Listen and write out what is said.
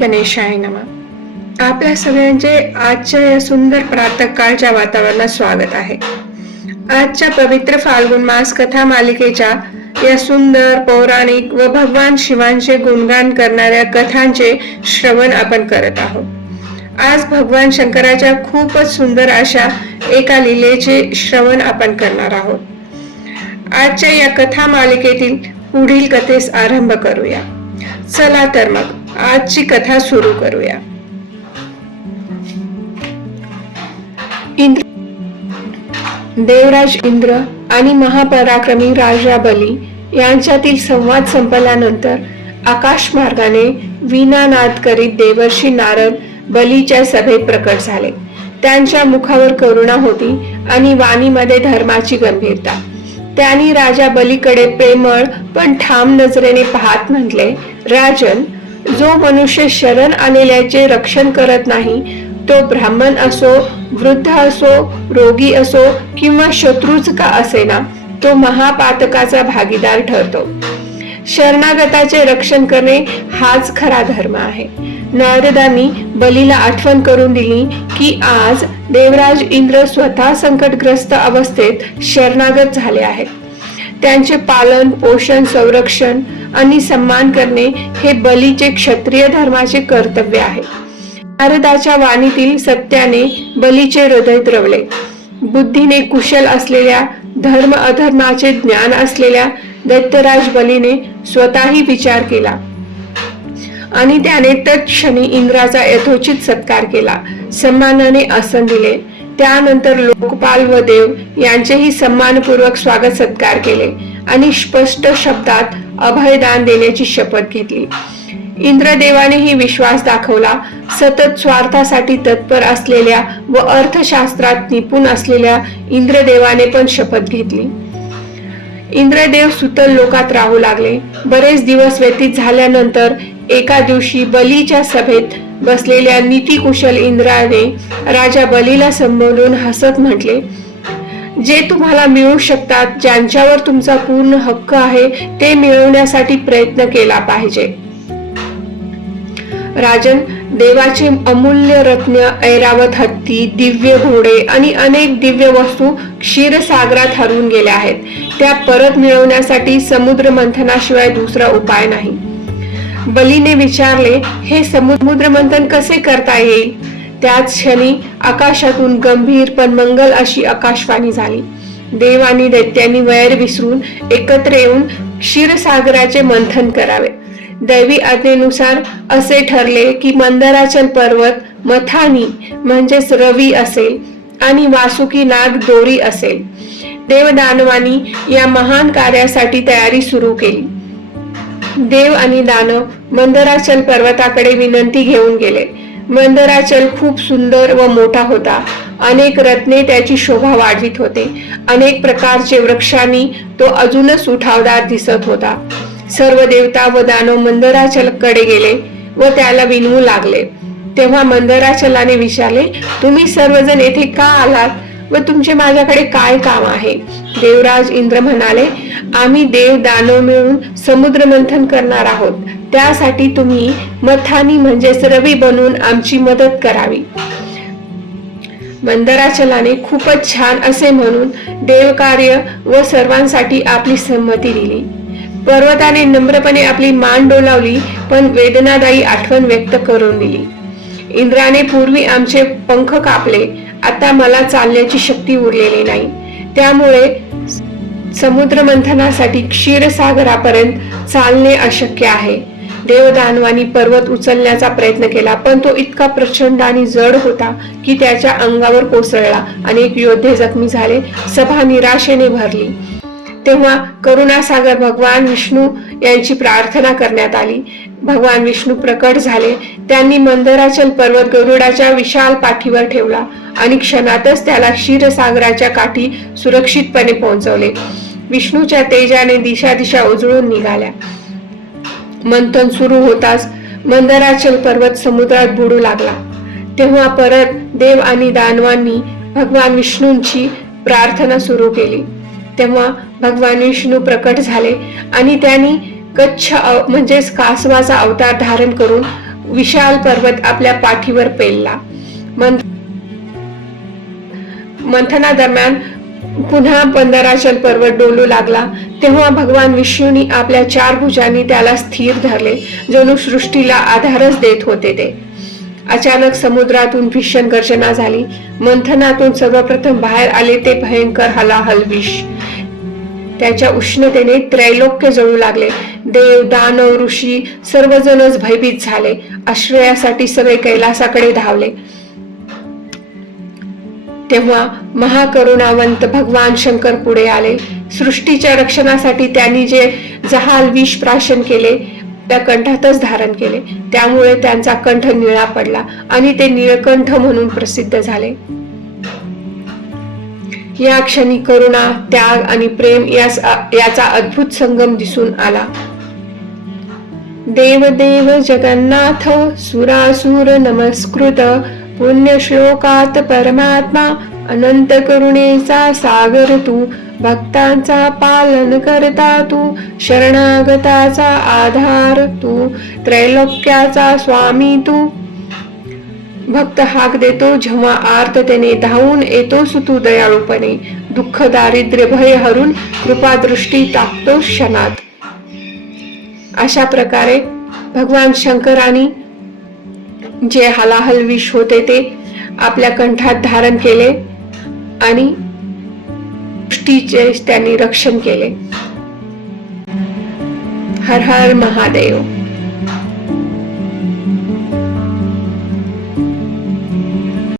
गणेशाय नमः। आपल्या सगळ्यांचे आजच्या या सुंदर प्रातःकाळच्या वातावरणात स्वागत आहे। आजच्या पवित्र फाल्गुन मास कथा मालिकेच्या या सुंदर पौराणिक व भगवान शिवांचे गुणगान करणाऱ्या कथांचे श्रवण आपण करत आहोत। आज भगवान शंकराच्या खूपच सुंदर अशा एका लीलेचे श्रवण आपण करणार आहोत। आजच्या या कथा मालिकेतील पुढील कथेस आरंभ करूया। चला तर मग आजची कथा सुरू करूया। देवराज इंद्र आणि महापराक्रमी राजा बली यांच्यातील संवाद संपल्यानंतर आकाश मार्गाने वीणानाद करीत देवर्षी नारद बलीच्या सभेत प्रकट झाले। त्यांच्या मुखावर करुणा होती आणि वाणीमध्ये धर्माची गंभीरता। त्यांनी राजा बलीकडे प्रेमळ पण ठाम नजरेने पाहत म्हटले, राजन, जो मनुष्य शरण आलेल्याचे रक्षण करत नाही तो ब्राह्मण असो, वृद्ध असो, रोगी असो किंवा शत्रूच का असेना, तो महापातकाचा भागीदार ठरतो। शरणागताचे रक्षण करणे हाच खरा धर्म आहे। नारदांनी बलीला आठवण करून दिली की आज देवराज इंद्र स्वतः संकटग्रस्त अवस्थेत शरणागत झाले आहेत। त्यांचे पालन पोषण संरक्षण आणि सन्मान करणे हे बलीचे क्षत्रिय धर्माचे कर्तव्य आहे। नारदाच्या वाणीतील सत्याने बलीचे हृदय द्रवले। बुद्धीने कुशल असलेल्या धर्म अधर्माचे ज्ञान असलेल्या दैत्यराज बलीने स्वतःही विचार केला आणि त्याने तत्क्षणी इंद्राचा यथोचित सत्कार केला, सन्मानाने आसन दिले। त्यानंतर लोकपाल व देव यांचेही सन्मानपूर्वक स्वागत सत्कार केले आणि स्पष्ट शब्दात अभयदान देण्याची शपथ घेतली। इंद्रदेवानेही विश्वास दाखवला। सतत स्वार्थासाठी तत्पर असलेल्या व अर्थशास्त्रात निपुण असलेल्या इंद्रदेवाने पण शपथ घेतली। इंद्रदेव सुतल लोकात राहू लागले। बरेच दिवस व्यतीत झाल्यानंतर एका दिवशी बलीच्या सभेत बसलेल्या नीतिकुशल इंद्राने राजा बलीला संबोधून हसत म्हटले, जे तुम्हाला मिळू शकतात, ज्यांच्यावर तुमचा पूर्ण हक्क आहे ते मिळवण्यासाठी प्रयत्न केला पाहिजे। राजन, देवाचे अमूल्य रत्न, ऐरावत हत्ती, दिव्य घोडे आणि अनेक दिव्य वस्तू क्षीरसागरात हरवून गेल्या आहेत। त्या परत मिळवण्यासाठी समुद्र मंथनाशिवाय दुसरा उपाय नाही। बलीने विचारले, हे समुद्र मंथन कसे करता येईल? त्याच क्षणी आकाशातून गंभीर पण मंगल अशी आकाशवाणी झाली। देव आणि दैत्यांनी वैर विसरून एकत्र येऊन क्षीरसागराचे मंथन करावे। दैवी आज्ञेनुसार असे ठरले की मंदराचल पर्वत मथानी म्हणजेच रवी असेल आणि वासुकी नाग दोरी असेल। देवदानवांनी या महान कार्यासाठी तयारी सुरू केली। देव आणि दानव मंदराचल पर्वताकडे विनंती घेऊन गेले। मंदराचल खूप सुंदर व मोठा होता। अनेक रत्ने त्याची शोभा वाढवित होते। अनेक प्रकारचे वृक्षांनी तो अजूनच उठावदार दिसत होता। सर्व देवता व दानव मंदराचलकडे गेले व त्याला विनवू लागले। तेव्हा मंदराचलाने विचारले, तुम्ही सर्वजण येथे का आलात व तुमचे माझ्याकडे काय काम आहे? देवराज इंद्र म्हणाले, आम्ही देव दानव मिळून समुद्र मंथन करणार आहोत। त्यासाठी तुम्ही मथानी म्हणजेच रवी बनून आमची मदत करावी। मंदराचलाने खूपच छान असे म्हणून देवकार्य व सर्वांसाठी आपली संमती दिली। पर्वताने नम्रपणे आपली मान डोलावली पण वेदनादायी आठवण व्यक्त करून दिली। इंद्राने पूर्वी आमचे पंख कापले, आता मला चालण्याची शक्ती उरलेली नाही। त्यामुळे समुद्र मंथनासाठी क्षीरसागरापर्यंत चालणे अशक्य आहे। देवदानवांनी पर्वत उचलण्याचा प्रयत्न केला पण तो इतका प्रचंड आणि जड होता की त्याच्या अंगावर कोसळला। अनेक योद्धे जखमी झाले। सभा निराशेने भरली। तेव्हा करुणासागर भगवान विष्णू यांची प्रार्थना करण्यात आली। भगवान विष्णू प्रकट झाले। त्यांनी मंदराचल पर्वत गरुडाच्या विशाल पाठीवर ठेवला आणि क्षणातच त्याला क्षीरसागराच्या काठी सुरक्षितपणे पोहोचवले। विष्णूच्या तेजाने दिशा दिशा उजळून निघाल्या। मंथन सुरू होताच मंदराचल पर्वत समुद्रात बुडू लागला। तेव्हा परत देव आणि दानवांनी भगवान विष्णूंची प्रार्थना सुरू केली। तेव्हा भगवान विष्णू प्रकट झाले आणि त्यांनी कच्छ म्हणजेच कासवाचा अवतार धारण करून विशाल पर्वत आपल्या पाठीवर पेलला. मंथनादरम्यान पुन्हा मंदराचल पर्वत डोलू लागला. तेव्हा भगवान विष्णूंनी आपल्या 4 भुजांनी त्याला स्थिर धरले, जणू सृष्टीला आधारच देत होते ते. अचानक समुद्रातून भीषण गर्जना झाली. मंथनातून सर्वप्रथम बाहेर आले ते भयंकर हलाहल विष. त्याच्या उष्णतेने त्रैलोक्य जळू लागले. देव, दानव, ऋषी सर्वजणच भयभीत झाले. आश्रयासाठी सगळे कैलासाकडे धावले. तेव्हा महाकरुणावंत भगवान शंकर पुढे आले. सृष्टीच्या रक्षणासाठी त्यांनी जे जहाल विष प्राशन केले त्या कंठातच धारण केले. त्यामुळे त्यांचा कंठ निळा पडला आणि ते निळकंठ म्हणून प्रसिद्ध झाले. या क्षणी करुणा, त्याग आणि प्रेम याचा अद्भुत संगम दिसून आला. देवदेव जगन्नाथ सुरासुर नमस्कृत पुण्यश्लोकात परमात्मा अनंत करुणेचा सागर तू. भक्तांचा पालन करता तू, शरणागताचा आधार तू, त्रैलोक्याचा स्वामी तू. भक्त हाक देतो जेव्हा आर्ततेने धावून येतोस तू दयाळूपणे. दुःख दारिद्र्य भय हरून कृपादृष्टी टाकतो क्षणात. अशा प्रकारे भगवान शंकरांनी जे हलाहल विष होते ते आपल्या कंठात धारण केले आणि सृष्टीचे त्यांनी रक्षण केले. हर हर महादेव.